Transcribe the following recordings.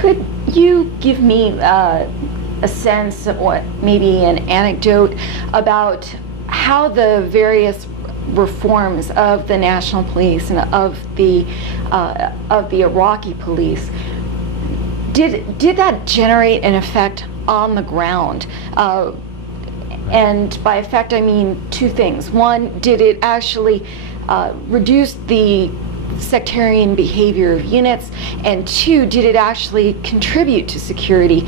Could you give me a sense or maybe an anecdote about how the various reforms of the National Police and of the Iraqi Police did that generate an effect on the ground? And by effect, I mean two things. One, did it actually reduce the sectarian behavior of units? And two, did it actually contribute to security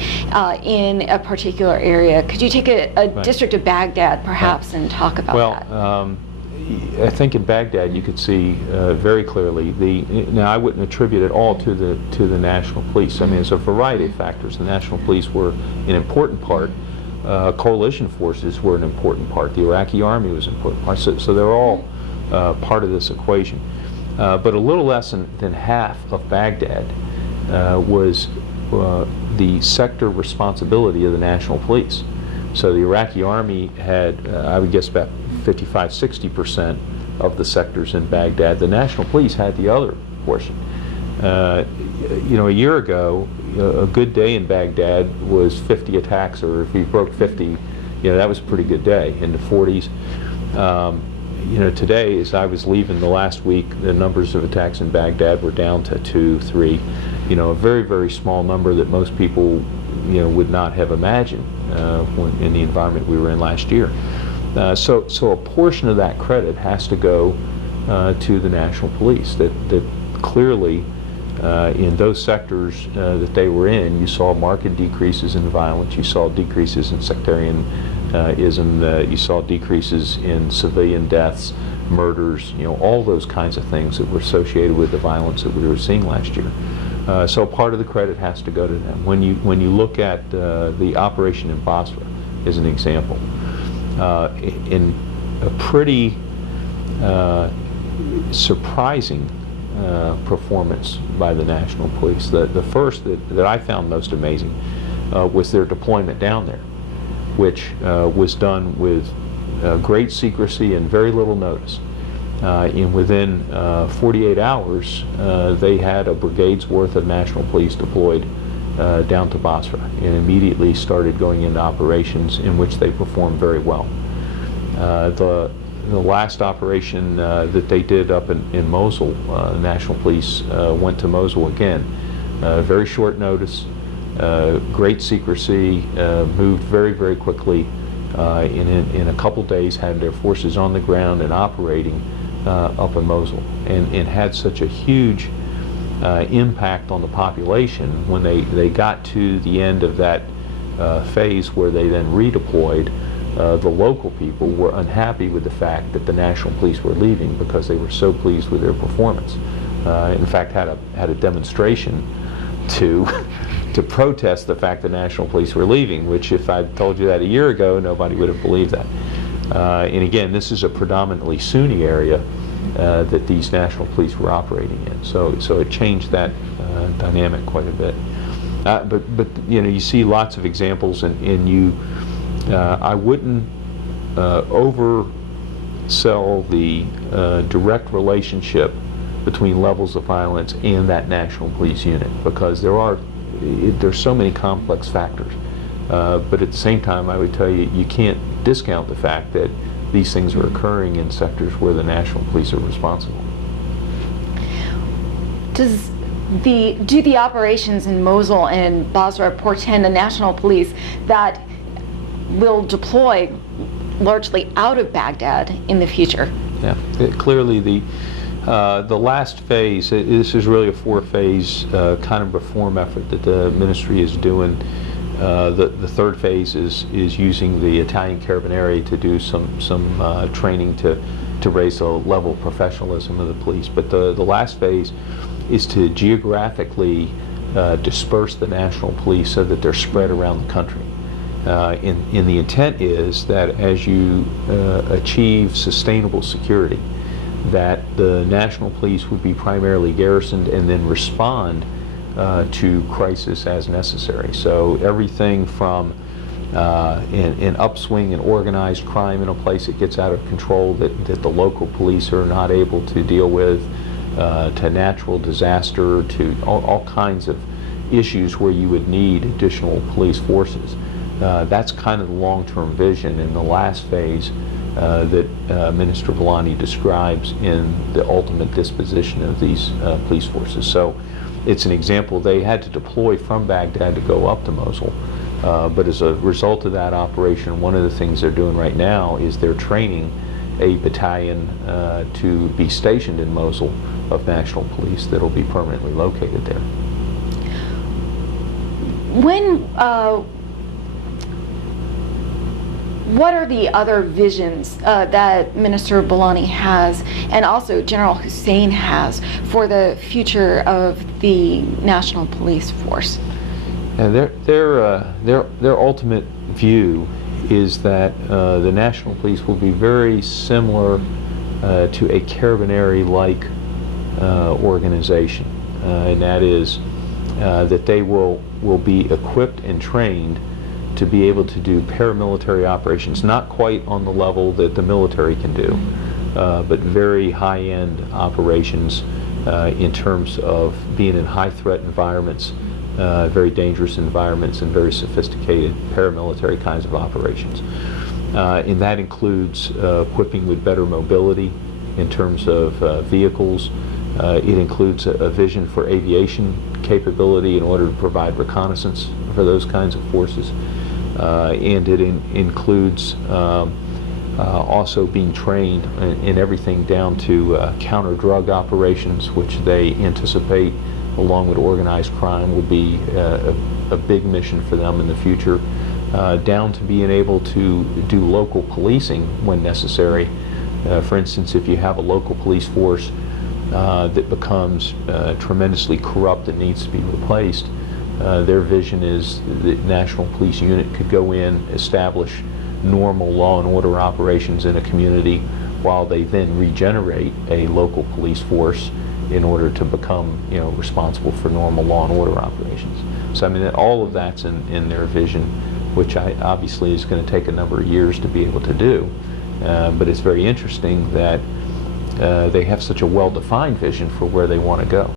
in a particular area? Could you take a Right. district of Baghdad, perhaps, and talk about that? Well, I think in Baghdad you could see very clearly now I wouldn't attribute it all to the National Police. I mean, it's a variety of factors. The National Police were an important part. Coalition forces were an important part. The Iraqi army was an important part. So they're all part of this equation. But a little less than half of Baghdad was the sector responsibility of the National Police. So the Iraqi army had, I would guess, about 55–60% of the sectors in Baghdad. The National Police had the other portion. You know, a year ago, a good day in Baghdad was 50 attacks, or if you broke 50, you know, that was a pretty good day. In the 40s. You know, today, as I was leaving the last week, the numbers of attacks in Baghdad were down to 2, 3. You know, a very, very small number that most people, you know, would not have imagined in the environment we were in last year. So a portion of that credit has to go to the National Police. That clearly, in those sectors that they were in, you saw marked decreases in violence. You saw decreases in sectarianism. You saw decreases in civilian deaths, murders. You know, all those kinds of things that were associated with the violence that we were seeing last year. So part of the credit has to go to them. When you look at the operation in Basra as an example, in a pretty surprising performance by the National Police. The first that I found most amazing was their deployment down there, which was done with great secrecy and very little notice. Within 48 hours, they had a brigade's worth of National Police deployed down to Basra, and immediately started going into operations in which they performed very well. The last operation that they did up in Mosul, the National Police went to Mosul again. Very short notice, great secrecy, moved very, very quickly. In a couple days had their forces on the ground and operating up in Mosul, and had such a huge impact on the population. When they got to the end of that phase where they then redeployed, the local people were unhappy with the fact that the National Police were leaving because they were so pleased with their performance. In fact, had a demonstration to protest the fact the National Police were leaving, which if I'd told you that a year ago, nobody would have believed that. And again, this is a predominantly Sunni area that these National Police were operating in. So it changed that dynamic quite a bit. But you know, you see lots of examples, and you, I wouldn't oversell the direct relationship between levels of violence and that National Police unit, because there's so many complex factors. But at the same time, I would tell you, you can't discount the fact that these things are occurring in sectors where the National Police are responsible. Do the operations in Mosul and Basra portend a National Police that will deploy largely out of Baghdad in the future? Yeah, clearly the last phase, this is really a 4-phase kind of reform effort that the ministry is doing. The third phase is using the Italian Carabinieri to do some training to raise the level of professionalism of the police. But the last phase is to geographically disperse the National Police so that they're spread around the country. And the intent is that as you achieve sustainable security, that the National Police would be primarily garrisoned and then respond to crisis as necessary. So everything from an upswing in organized crime in a place that gets out of control that the local police are not able to deal with, to natural disaster, to all kinds of issues where you would need additional police forces. That's kind of the long-term vision in the last phase that Minister Vellani describes in the ultimate disposition of these police forces. So it's an example. They had to deploy from Baghdad to go up to Mosul, but as a result of that operation, one of the things they're doing right now is they're training a battalion to be stationed in Mosul of National Police that will be permanently located there. What are the other visions that Minister Vellani has, and also General Hussein has, for the future of the National Police Force? And their ultimate view is that the National Police will be very similar to a Carabinieri-like organization, and that is that they will be equipped and trained to be able to do paramilitary operations, not quite on the level that the military can do, but very high-end operations in terms of being in high-threat environments, very dangerous environments, and very sophisticated paramilitary kinds of operations. And that includes equipping with better mobility in terms of vehicles. It includes a vision for aviation capability in order to provide reconnaissance for those kinds of forces. And it includes also being trained in everything down to counter-drug operations, which they anticipate, along with organized crime, will be a big mission for them in the future, down to being able to do local policing when necessary. For instance, if you have a local police force that becomes tremendously corrupt and needs to be replaced, their vision is the National Police Unit could go in, establish normal law and order operations in a community, while they then regenerate a local police force in order to become, responsible for normal law and order operations. So I mean, all of that's in their vision, which obviously is going to take a number of years to be able to do. But it's very interesting that they have such a well-defined vision for where they want to go.